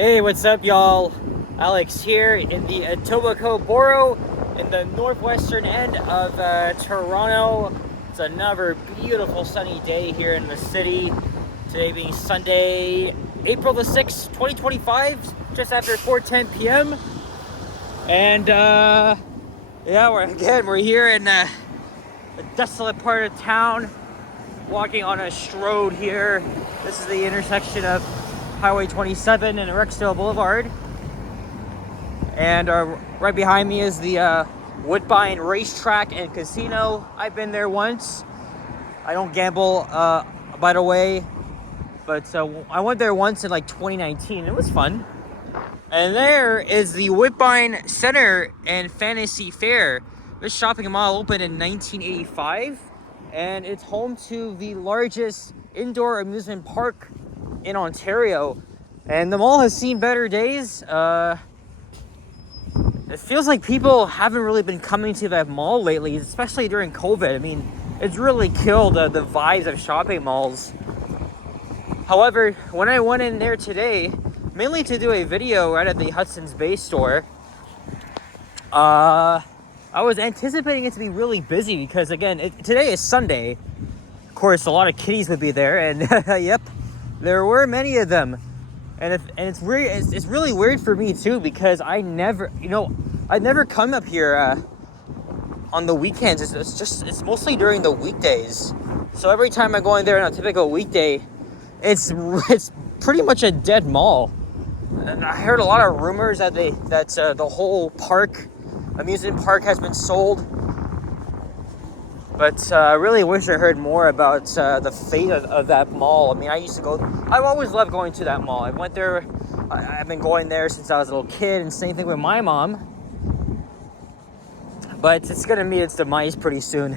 Hey, what's up, y'all? Alex here in the Etobicoke borough in the northwestern end of Toronto. It's another beautiful sunny day here in the city. Today being Sunday, April the 6th, 2025, just after 4:10 p.m. And we're here in a desolate part of town, walking on a road here. This is the intersection of Highway 27 and Rexdale Boulevard. And right behind me is the Woodbine Racetrack and Casino. I've been there once. I don't gamble, by the way, but I went there once in like 2019. It was fun. And there is the Woodbine Center and Fantasy Fair. This shopping mall opened in 1985, and it's home to the largest indoor amusement park in Ontario, and the mall has seen better days. It feels like people haven't really been coming to that mall lately, especially during COVID. I mean, it's really killed the vibes of shopping malls. However, when I went in there today, mainly to do a video right at the Hudson's Bay store, I was anticipating it to be really busy because, again, today is Sunday. Of course, a lot of kiddies would be there, and yep, there were many of them. And it's really weird for me too, because I never come up here on the weekends. It's mostly during the weekdays. So every time I go in there on a typical weekday, it's pretty much a dead mall. And I heard a lot of rumors that the whole amusement park has been sold. But I really wish I heard more about the fate of that mall. I mean, I've always loved going to that mall. I've been going there since I was a little kid, and same thing with my mom. But it's gonna meet its demise pretty soon.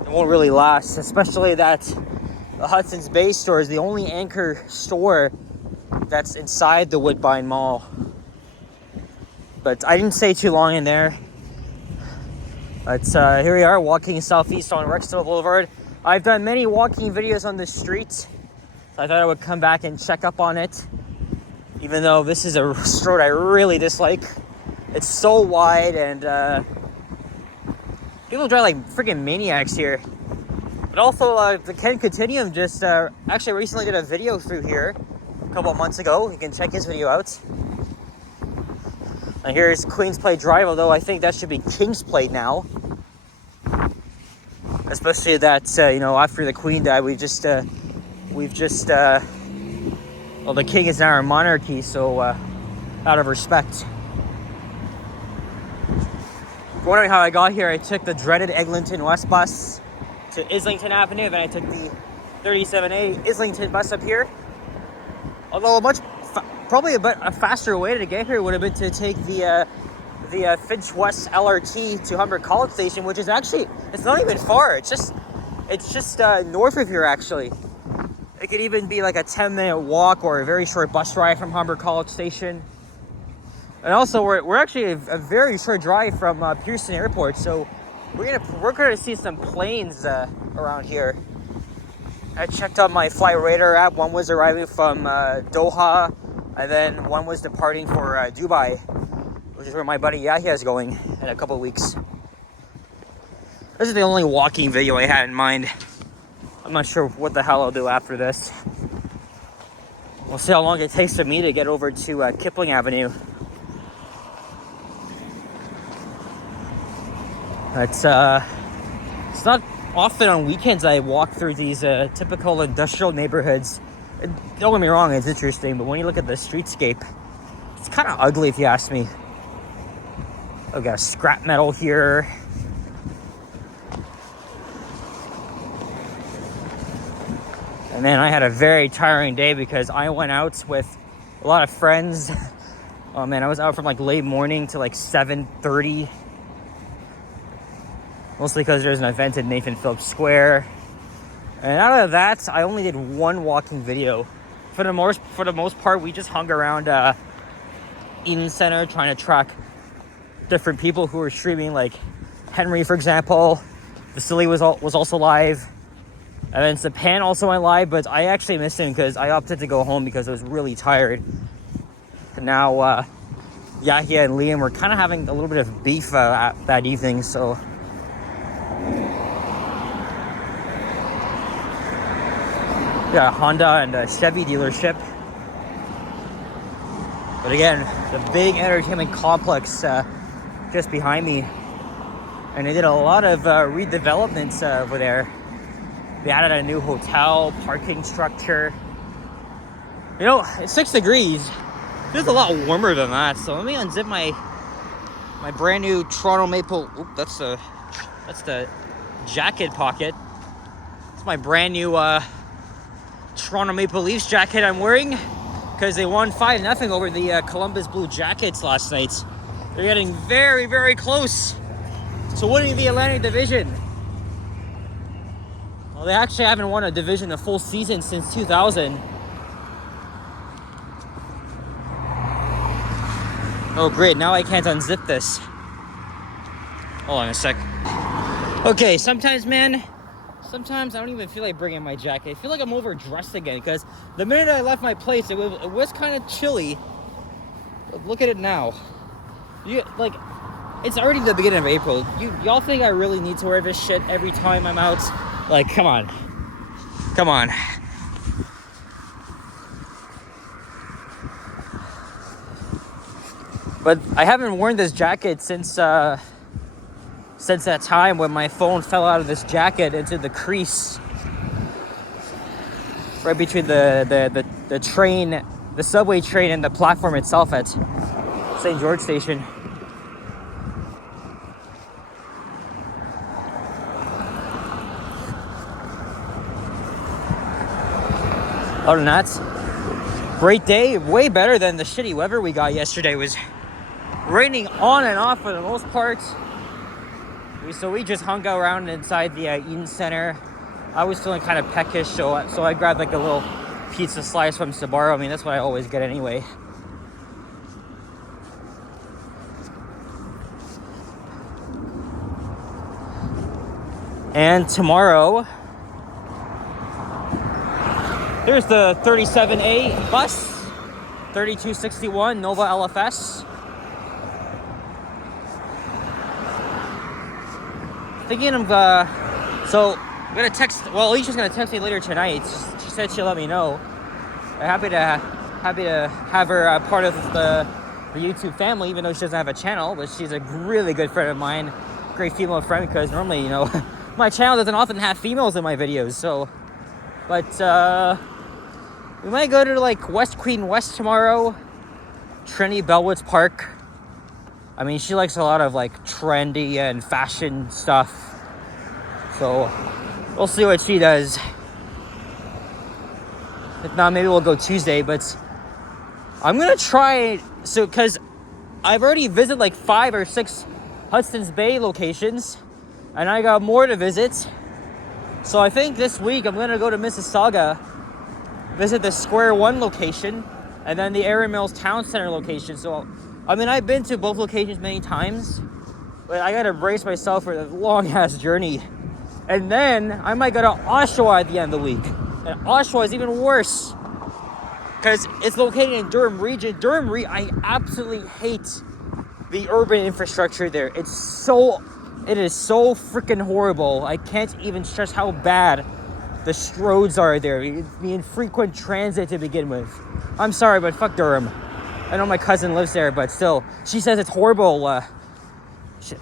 It won't really last, especially that the Hudson's Bay store is the only anchor store that's inside the Woodbine Mall. But I didn't stay too long in there. But here we are, walking southeast on Rexdale Boulevard. I've done many walking videos on the street, so I thought I would come back and check up on it, even though this is a road I really dislike. It's so wide, and people drive like freaking maniacs here. But also, the Ken Continuum just actually recently did a video through here a couple of months ago. You can check his video out. And here's Queens Plate Drive, although I think that should be Kings Plate now. Especially that, after the Queen died, the King is now our monarchy, so out of respect. Wondering how I got here, I took the dreaded Eglinton West bus to Islington Avenue, then I took the 37A Islington bus up here. Although probably a faster way to get here would have been to take the Finch West LRT to Humber College Station, which is actually, it's not even far. It's just north of here, actually. It could even be like a 10-minute walk or a very short bus ride from Humber College Station. And also, we're actually a very short drive from Pearson Airport, so we're gonna see some planes around here. I checked out my Flight Radar app. One was arriving from Doha, and then one was departing for Dubai, which is where my buddy Yahya is going in a couple of weeks. This is the only walking video I had in mind. I'm not sure what the hell I'll do after this. We'll see how long it takes for me to get over to Kipling Avenue. It's not often on weekends I walk through these typical industrial neighborhoods. Don't get me wrong, it's interesting, but when you look at the streetscape, it's kind of ugly if you ask me. I've got scrap metal here. And then I had a very tiring day because I went out with a lot of friends. Oh man, I was out from like late morning to like 7:30. Mostly because there's an event in Nathan Phillips Square. And out of that, I only did one walking video. For the most part, we just hung around Eden Center trying to track different people who were streaming, like Henry, for example. Vasily was also live. And then Sapan also went live, but I actually missed him because I opted to go home because I was really tired. And now, Yahya and Liam were kind of having a little bit of beef that evening, so. Yeah, Honda and a Chevy dealership. But again, the big entertainment complex just behind me. And they did a lot of redevelopments over there. They added a new hotel, parking structure. You know, it's 6 degrees. It's a lot warmer than that. So let me unzip my brand new Toronto Maple. Oop, that's the jacket pocket. It's my brand new Toronto Maple Leafs jacket I'm wearing because they won 5-0 over the Columbus Blue Jackets last night. They're getting very, very close to winning the Atlantic Division. Well, they actually haven't won a division a full season since 2000. Oh, great. Now I can't unzip this. Hold on a sec. Okay, sometimes I don't even feel like bringing my jacket. I feel like I'm overdressed again because the minute I left my place, it was kind of chilly. But look at it now. It's already the beginning of April. Y'all think I really need to wear this shit every time I'm out? Like, come on. Come on. But I haven't worn this jacket since that time when my phone fell out of this jacket into the crease right between the train, the subway train, and the platform itself at St. George Station. Other than that, great day. Way better than the shitty weather we got yesterday. It was raining on and off for the most part. So we just hung out around inside the Eden Center. I was feeling kind of peckish, so I grabbed like a little pizza slice from Sbarro. I mean, that's what I always get anyway. And tomorrow, there's the 37A bus, 3261 Nova LFS. Thinking of, so I'm gonna text, well, Alicia's gonna text me later tonight. She said she'll let me know. I'm happy to have her part of the YouTube family, even though she doesn't have a channel, but she's a really good friend of mine, great female friend, because normally, you know, my channel doesn't often have females in my videos, so, but, we might go to, like, West Queen West tomorrow, Trinity Bellwoods Park. I mean, she likes a lot of, like, trendy and fashion stuff, so we'll see what she does. If not, maybe we'll go Tuesday, but I'm gonna try, so, because I've already visited, like, 5 or 6 Hudson's Bay locations, and I got more to visit, so I think this week I'm gonna go to Mississauga, visit the Square One location, and then the Erin Mills Town Center location. So, I mean, I've been to both locations many times, but I gotta brace myself for the long-ass journey. And then, I might go to Oshawa at the end of the week. And Oshawa is even worse, because it's located in Durham region. I absolutely hate the urban infrastructure there. It is so freaking horrible. I can't even stress how bad the roads are there. The infrequent transit to begin with. I'm sorry, but fuck Durham. I know my cousin lives there, but still, she says it's horrible.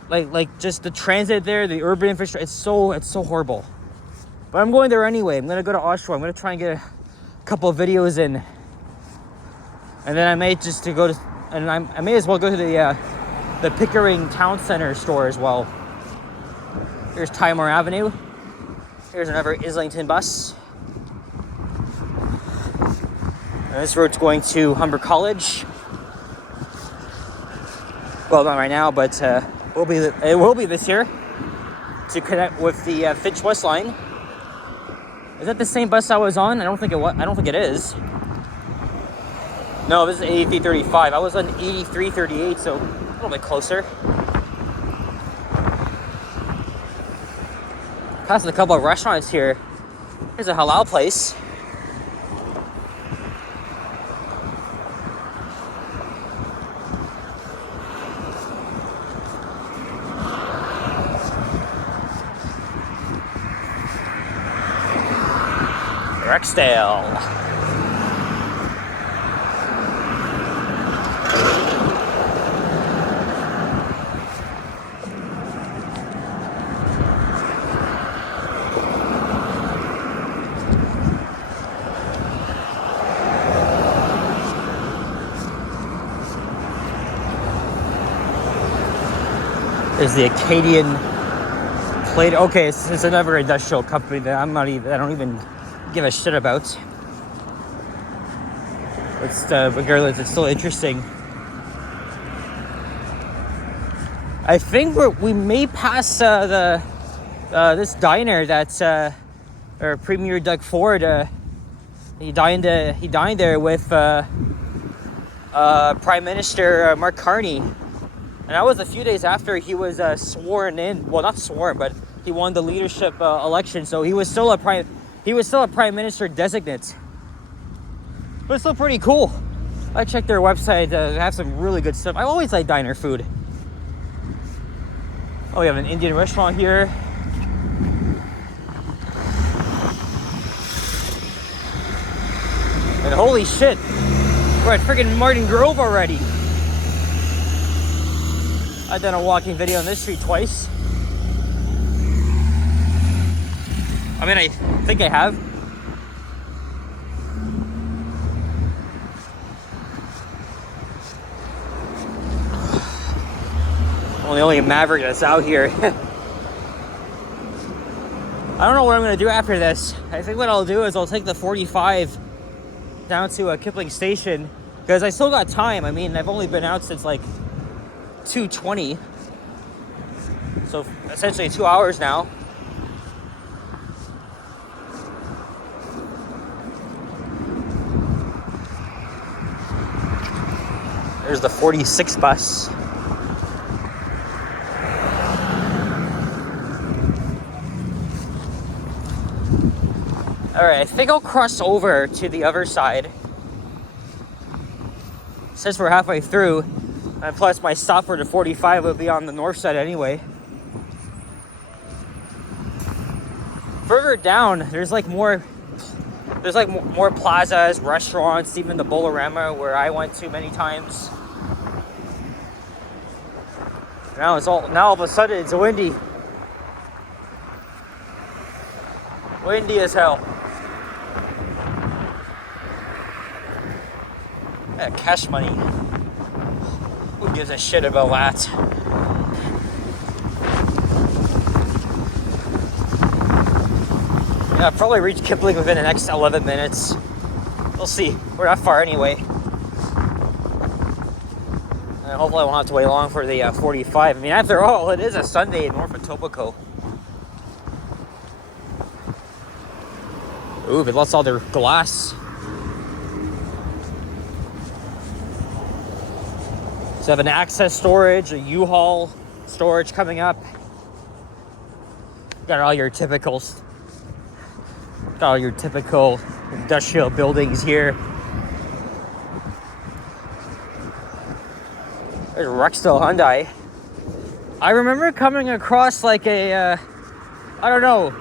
Like just the transit there, the urban infrastructure. It's so horrible. But I'm going there anyway. I'm gonna go to Oshawa. I'm gonna try and get a couple of videos in, and then I may I may as well go to the Pickering Town Center store as well. Here's Timor Avenue. Here's another Islington bus. And this road's going to Humber College. Well, not right now, but it will be this year to connect with the Finch West line. Is that the same bus I was on? I don't think it is. No, this is 8335. I was on 8338, so a little bit closer. Passing a couple of restaurants here. Here's a halal place. Rexdale. There's the Acadian plate. Okay, it's another industrial company that I don't even give a shit about. Regardless, it's still interesting. I think we may pass this diner that's or Premier Doug Ford. He dined there with Prime Minister Mark Carney, and that was a few days after he was sworn in. Well, not sworn, but he won the leadership election, so he was still a prime minister designate. But it's still pretty cool. I checked their website. They have some really good stuff. I always like diner food. Oh, we have an Indian restaurant here. And holy shit, we're at freaking Martin Grove already. I've done a walking video on this street twice. I mean, I think I have. Well, the only Maverick that's out here. I don't know what I'm going to do after this. I think what I'll do is I'll take the 45 down to Kipling Station, because I still got time. I mean, I've only been out since like 2:20. So essentially 2 hours now. There's the 46 bus. Alright, I think I'll cross over to the other side, since we're halfway through, and plus my stop for the 45 would be on the north side anyway. Further down, there's more plazas, restaurants, even the Boulevard where I went to many times. Now all of a sudden it's windy. Windy as hell. Yeah, cash money. Who gives a shit about that? Yeah, I'll probably reach Kipling within the next 11 minutes. We'll see. We're not far anyway. And hopefully I won't have to wait long for the 45. I mean, after all, it is a Sunday in North Etobicoke. Ooh, they lost all their glass. So I have an access storage, a U-Haul storage coming up. Got all your typical industrial buildings here. There's Rexdale Hyundai. I remember coming across like a, I don't know.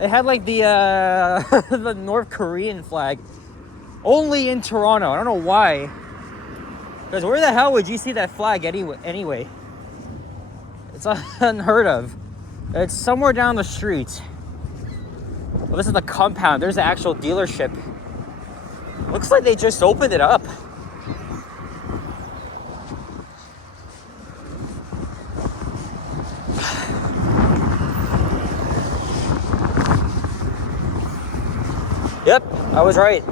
It had like the the North Korean flag. Only in Toronto. I don't know why. Because where the hell would you see that flag anyway? It's unheard of. It's somewhere down the street. Well, this is the compound. There's the actual dealership. Looks like they just opened it up. Yep, I was right.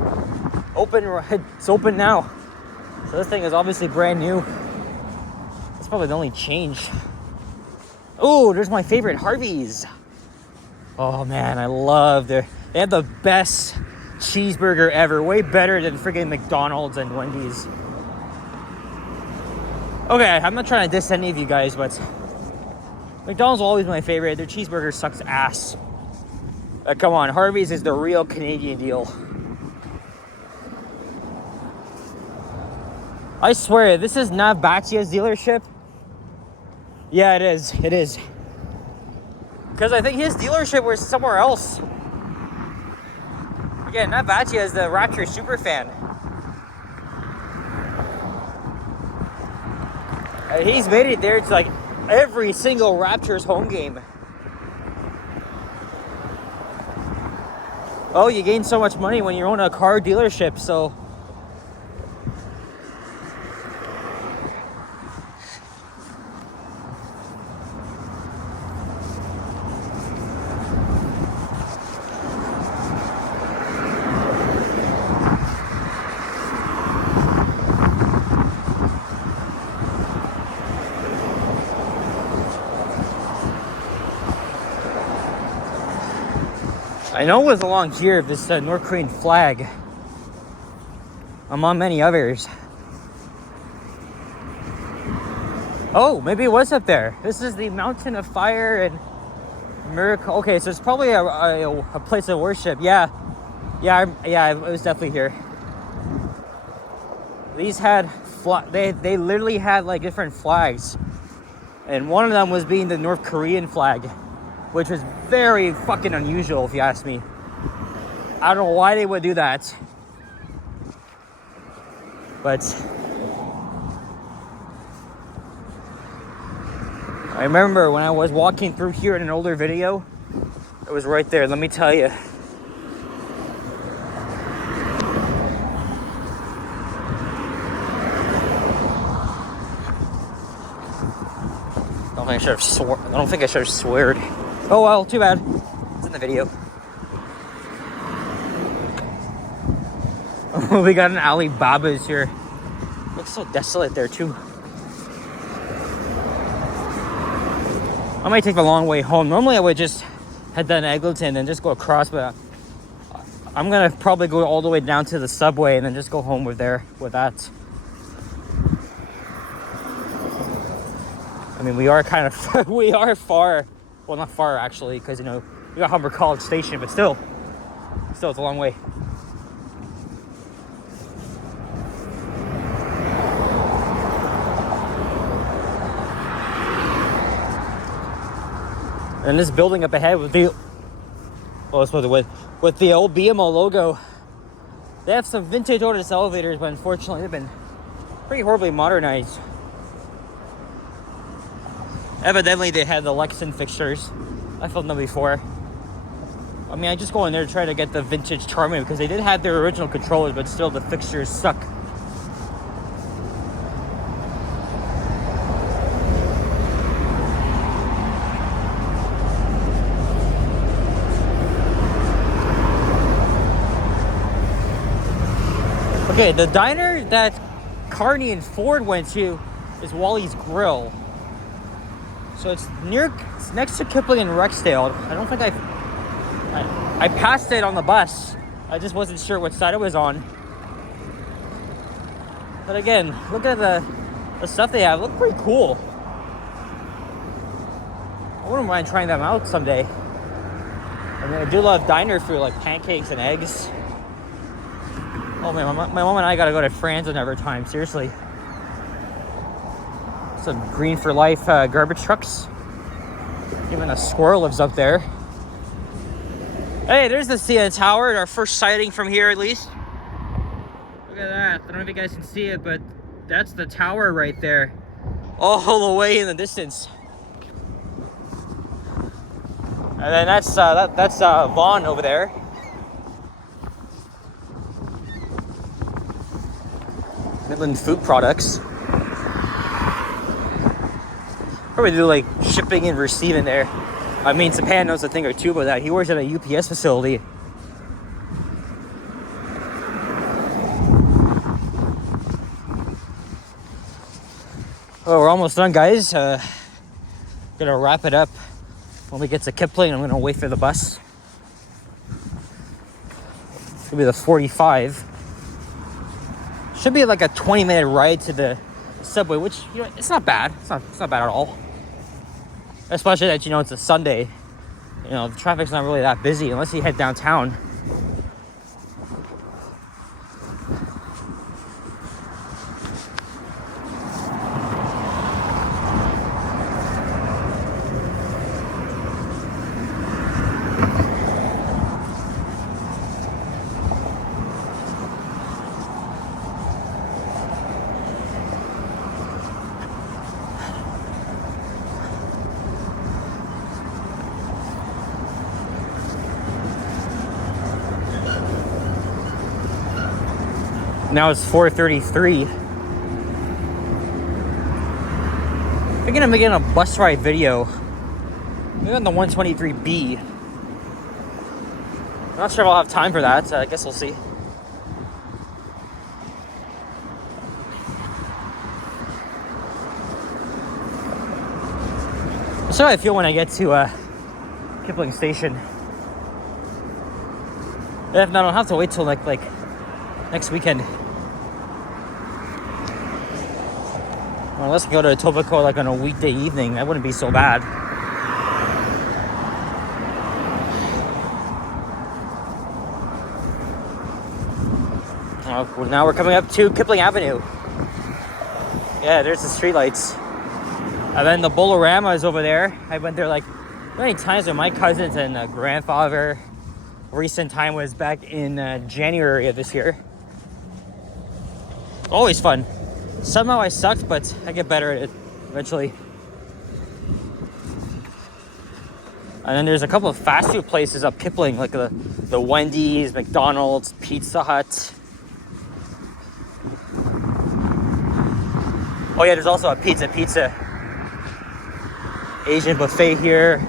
It's open now. So this thing is obviously brand new. That's probably the only change. Oh, there's my favorite Harvey's. Oh man, I love they have the best cheeseburger ever. Way better than freaking McDonald's and Wendy's. Okay, I'm not trying to diss any of you guys, but McDonald's will always be my favorite. Their cheeseburger sucks ass. Come on, Harvey's is the real Canadian deal. I swear, this is not Batia's dealership. Yeah, it is. It is. Because I think his dealership was somewhere else. Again, Nav Batia is the Raptors super fan. And he's made it there to like every single Raptors home game. Oh, you gain so much money when you own a car dealership, so. I know it was along here, this North Korean flag, among many others. Oh, maybe it was up there. This is the Mountain of Fire and Miracle. Okay, so it's probably a place of worship. Yeah, it was definitely here. These had they literally had like different flags, and one of them was being the North Korean flag, which was very fucking unusual if you ask me. I don't know why they would do that, but I remember when I was walking through here in an older video, it was right there, let me tell you. I don't think I should have sweared. Oh well, too bad. It's in the video. Oh, we got an Alibaba's here. Looks so desolate there too. I might take the long way home. Normally I would just head down to Eglinton and just go across, but I'm gonna probably go all the way down to the subway and then just go home with that. I mean, we are kind of, we are far. Well, not far actually, because you know, we got Humber College Station, but still it's a long way. And this building up ahead with the, well, it's with the old BMO logo. They have some vintage Otis elevators, but unfortunately they've been pretty horribly modernized. Evidently they had the Lexan fixtures. I filmed them before. I mean, I just go in there to try to get the vintage charm in because they did have their original controllers, but still the fixtures suck. Okay, the diner that Carney and Ford went to is Wally's Grill. So it's next to Kipling and Rexdale. I don't think I passed it on the bus. I just wasn't sure what side it was on. But again, look at the stuff they have. Look pretty cool. I wouldn't mind trying them out someday. I mean, I do love diner food, like pancakes and eggs. Oh man, my mom and I gotta go to France another time, seriously. Some Green for Life garbage trucks. Even a squirrel lives up there. Hey, there's the CN Tower, our first sighting from here at least. Look at that. I don't know if you guys can see it, but that's the tower right there. All the way in the distance. And then that's Vaughan over there. Midland Food Products. Probably do like shipping and receiving there. I mean, Sapan knows a thing or two about that. He works at a UPS facility. Oh, we're almost done, guys. Gonna wrap it up when we get to Kipling. I'm gonna wait for the bus. It's gonna be the 45. Should be like a 20-minute ride to the subway, which, you know, it's not bad. It's not bad at all. Especially that, you know, it's a Sunday. You know, the traffic's not really that busy unless you head downtown. Now it's 4:33. I'm thinking of making a bus ride video. Maybe on the 123B. I'm not sure if I'll have time for that. I guess we'll see. That's how I feel when I get to Kipling Station. If not, I'll have to wait till like next weekend. Or unless we go to Etobicoke like on a weekday evening, that wouldn't be so bad. Now we're coming up to Kipling Avenue. Yeah, there's the streetlights. And then the Boulevard is over there. I went there like many times with my cousins and grandfather. Recent time was back in January of this year. Always fun. Somehow I sucked, but I get better at it eventually. And then there's a couple of fast food places up Kipling, like the Wendy's, McDonald's, Pizza Hut. Oh yeah, there's also a pizza Asian buffet here.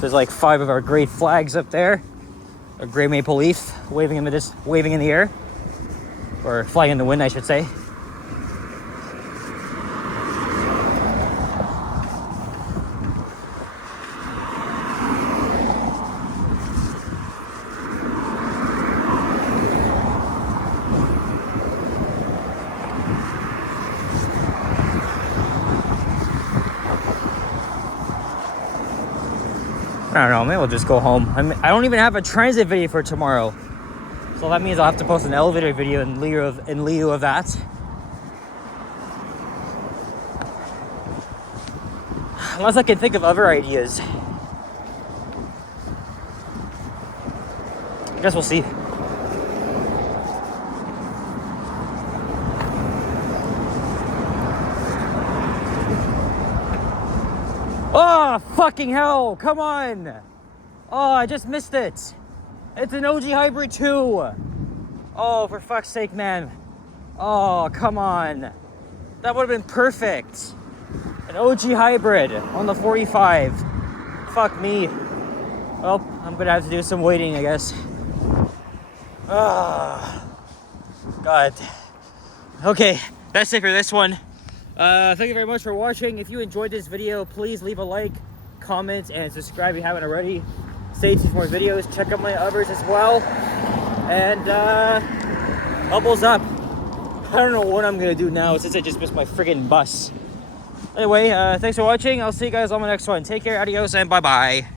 There's like 5 of our great flags up there. A gray maple leaf waving in the air. Or flying in the wind, I should say. I don't know, maybe we'll just go home. I don't even have a transit video for tomorrow. So that means I'll have to post an elevator video in lieu of that. Unless I can think of other ideas. I guess we'll see. Oh, fucking hell. Come on. Oh, I just missed it. It's an OG Hybrid 2. Oh, for fuck's sake, man. Oh, come on. That would have been perfect. An OG Hybrid on the 45. Fuck me. Well, I'm going to have to do some waiting, I guess. Ah. God. Okay, that's it for this one. Thank you very much for watching. If you enjoyed this video, please leave a like, comment, and subscribe if you haven't already. Stay tuned for more videos. Check out my others as well. And bubbles up. I don't know what I'm gonna do now since I just missed my friggin' bus. Anyway, thanks for watching. I'll see you guys on my next one. Take care, adios, and bye-bye.